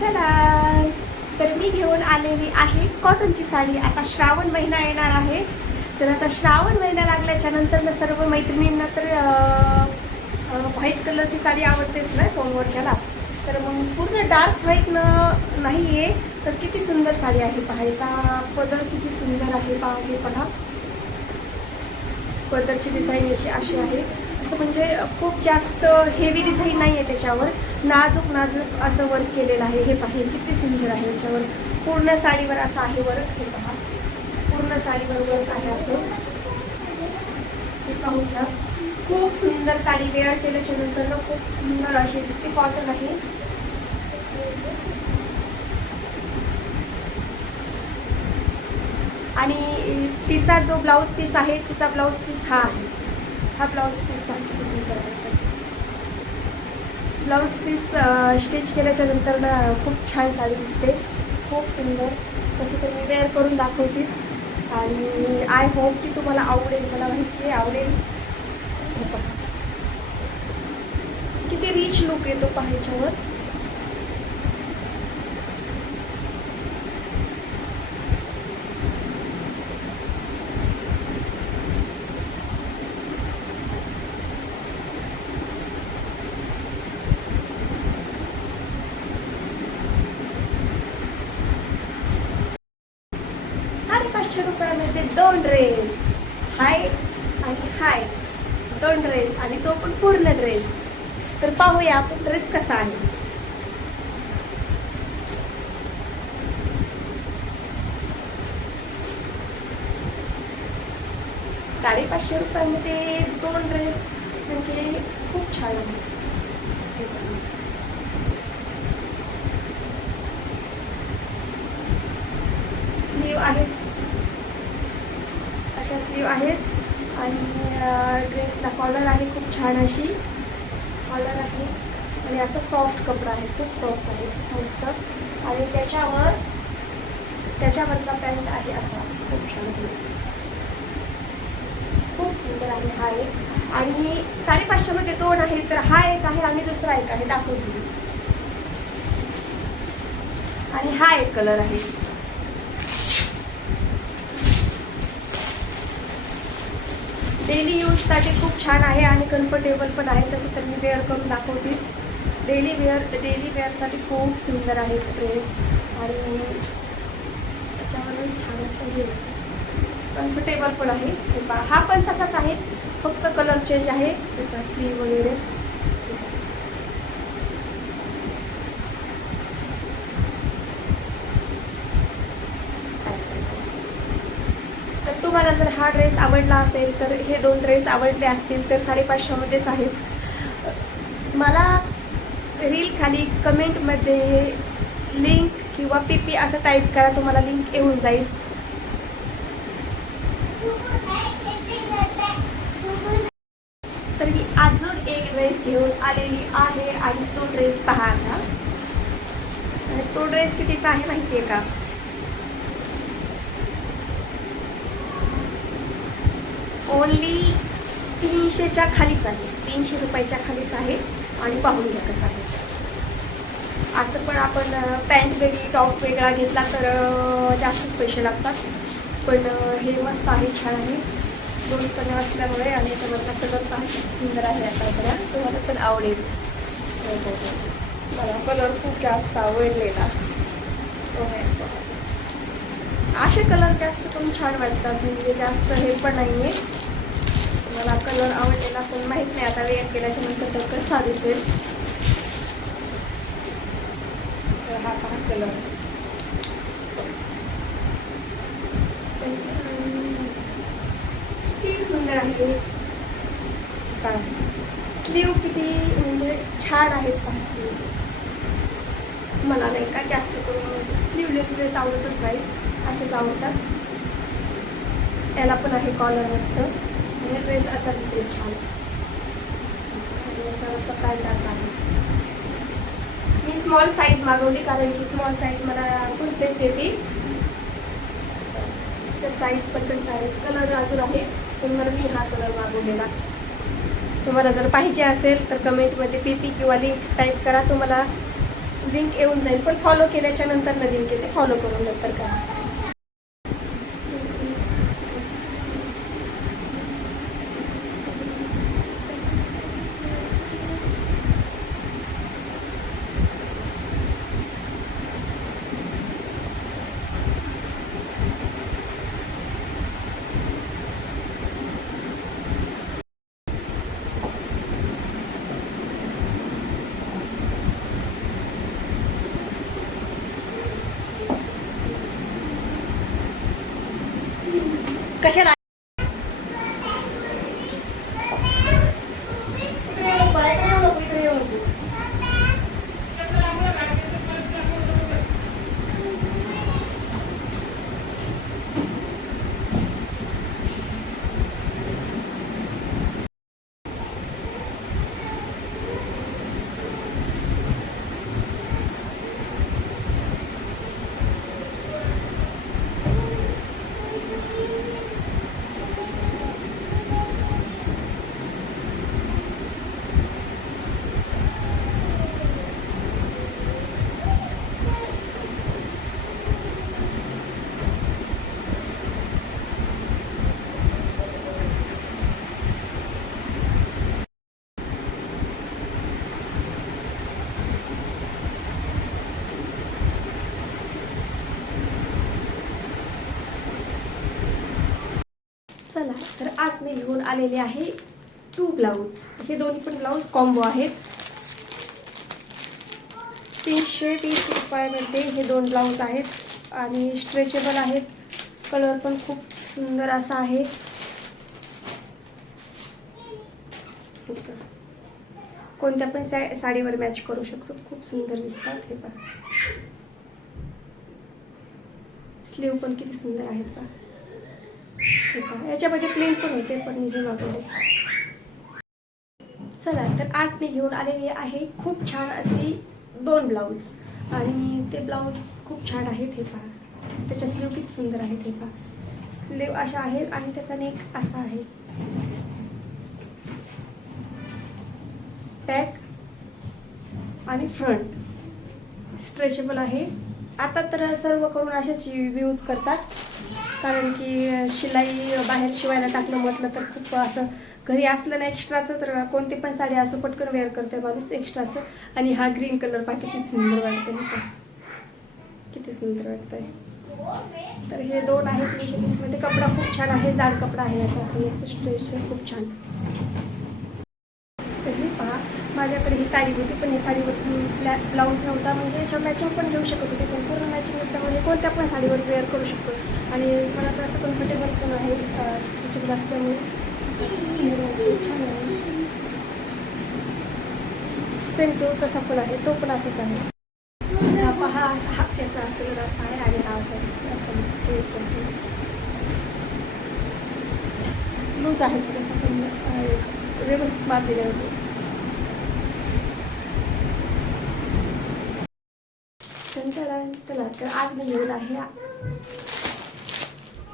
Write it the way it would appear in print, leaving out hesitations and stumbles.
टडा! तर मी घेऊन आलेली आहे कॉटनची साडी. आता श्रावण महिना येणार आहे, तर आता श्रावण महिना लागल्याच्या नंतर ना सर्व मैत्रिणींना तर व्हाईट कलरची साडी आवडतेच ना सोमवारच्याला. तर मग पूर्ण डार्क व्हाईट नाही आहे, तर किती सुंदर साडी आहे. पाहायचा पदर किती सुंदर आहे हे पहा. पदरची डिझाईन अशी आहे, असं म्हणजे खूप जास्त हेवी डिझाईन नाही आहे त्याच्यावर, नाजूक नाजूक असं वर्क केलेलं आहे. हे पहा किती सुंदर आहे. याच्यावर पूर्ण साडीवर असं आहे वर्क. हे पहा पूर्ण साडीवर वर्क आहे असं. हे पाहू घ्या, खूप सुंदर साडी वेअर केल्याच्या नंतर ना खूप सुंदर अशी दिसते. कॉटन आहे. आणि तिचा जो ब्लाऊज पीस आहे, तिचा ब्लाऊज पीस हा आहे. हा ब्लाऊज पीस किती सुंदर आहे. ब्लाऊज पीस स्टिच केल्याच्या नंतर ना खूप छान साडी दिसते, खूप सुंदर. तसं तर मी वेअर करून दाखवतेच, आणि आय होप की तुम्हाला आवडेल. मला माहिती आहे आवडेल. हे पहा किती रिच लुक येतो पाहायच्यावर. ₹500 दोन ड्रेस, हाईट आणि हाईट, दोन ड्रेस, आणि तो पण पूर्ण ड्रेस. तर पाहूया आपण ड्रेस कसा आहे. ₹550 दोन ड्रेस म्हणजे खूप छान आहे. स्लीव आहेत, अशा स्लीव आहेत, आणि ड्रेसला कॉलर आहे, खूप छान अशी कॉलर आहे. आणि असं सॉफ्ट कपडा आहे, खूप सॉफ्ट आहे, मस्त. आणि त्याच्यावरचा पॅन्ट आहे असा, खूप छान आहे, खूप सुंदर आहे. हा एक, आणि 550 दोन आहे, तर हा एक आहे आणि दुसरा एक आहे, दाखवते. आणि हा एक कलर आहे. डेली यूजसाठी खूप छान आहे आणि कम्फर्टेबल पण आहे. तसं तर मी वेअर करून दाखवतेच. डेली वेअरसाठी खूप सुंदर आहे ड्रेस, आणि त्याच्यावर छान असं हे कम्फर्टेबल पण आहे. हा पण तसाच आहे, फक्त कलर चेंज आहे, स्लीव वगैरे. तुम्हाला जर हा ड्रेस आवडला असेल, तर हे दोन ड्रेस आवडले असतील तर 550मध्येच आहेत. मला रील खाली कमेंटमध्ये लिंक किंवा PP असं टाईप करा, तुम्हाला लिंक येऊन जाईल. तर मी अजून एक ड्रेस घेऊन आलेली आहे, आणि तो ड्रेस पहा आता. आणि तो ड्रेस कितीचा आहे माहिती आहे का? ओनली 300च्या खालीच आहे, ₹300 खालीच आहे. आणि पाहून घ्या कसं आहे. असं पण आपण पॅन्ट वेगळी टॉप वेगळा घेतला तर जास्तच पैसे लागतात, पण हे मस्त आहे, छान आहे. दोन पण असल्यामुळे, आणि याच्यावरचा कलर पण सुंदर आहे. आता तुम्हाला पण आवडेल. मला कलर खूप जास्त आवडलेला. असे कलर जास्त पण छान वाटतात, म्हणजे जास्त हे पण नाही आहे. मला कलर आवडलेला पण माहीत नाही आता वेअर केल्याच्या नंतर तर कसा दिसेल. तर हा पहा कलर, किती सुंदर आहे. काय स्लीव किती म्हणजे छान आहेत. पहा मला नाही का जास्त करून स्लीवलेस ड्रेस आवडतच नाही, असेच आवडतात. याला पण आहे कॉलर मस्त, आणि ड्रेस असा दिसेल छान. आणि याच्यावरचा पॅन्ट असा आहे. मी स्मॉल साईज मागवली, कारण की स्मॉल साईज मला फुल पेट येते. साईज पण आहे, कलर अजून आहे, पण मला मी हा कलर मागवलेला. तुम्हाला जर पाहिजे असेल तर कमेंटमध्ये PP किंवा लिंक टाईप करा, तुम्हाला लिंक येऊन जाईल, पण फॉलो केल्याच्या नंतर न लिंक येते, फॉलो करून नंतर करा. कशाला चला तर आज मी घेऊन आलेले आहे 2 ब्लाऊज. हे दोन्ही पण ब्लाऊज कॉम्बो आहेत. 330 रुपयामध्ये हे 2 ब्लाऊज आहेत आणि स्ट्रेचेबल आहेत. कलर पण खूप सुंदर असा आहे. कोणत्या पण साडीवर मॅच करू शकतो. खूप सुंदर दिसतात. हे पहा, स्लीव पण किती सुंदर आहेत पहा. याच्यामध्ये प्लेन पण होते, पण मी हे मागवले. चला तर आज मी घेऊन आलेली आहे खूप छान असे 2 ब्लाऊज आणि ते ब्लाऊज खूप छान आहेत. हे पहा, त्याच्या स्लीव किती सुंदर आहेत. हे पहा, स्लीव अशा आहेत आणि त्याचा नेक असा आहे. बॅक आणि फ्रंट स्ट्रेचेबल आहे. आता तर सर्व करून असेच यूज करतात, कारण की शिलाई बाहेर शिवायला टाकलं म्हटलं तर खूप असं घरी असलं ना एक्स्ट्राचं, तर कोणती पण साडी असं पटकन वेअर करते माणूस एक्स्ट्राचं. आणि हा ग्रीन कलर पहा किती सुंदर वाटतं. हे किती सुंदर वाटतंय. तर हे 2 आहे 320मध्ये. कपडा खूप छान आहे, जाड कपडा आहे याचा, असं स्ट्रेच खूप छान. तर हे पहा, माझ्याकडे ही साडी होती, पण ही साडीवर ब्लाऊज नव्हता, म्हणजे याच्यावर मॅचिंग पण घेऊ शकत होते, पण पूर्ण मॅचिंग नसल्यामुळे कोणत्या पण साडीवर वेअर करू शकतो. आणि मला तर असं कम्फर्टेबल पण आहे, स्ट्रेचेबल असल्यामुळे छान आहे. सेम तो तसा पण आहे, तो पण असाच आहे. हा पहा, हा याचा कलर असा आहे आणि हा असा लूज आहे, थोडासा पण व्यवस्थित बांधलेला होतो. तर आज मी घेऊन आहे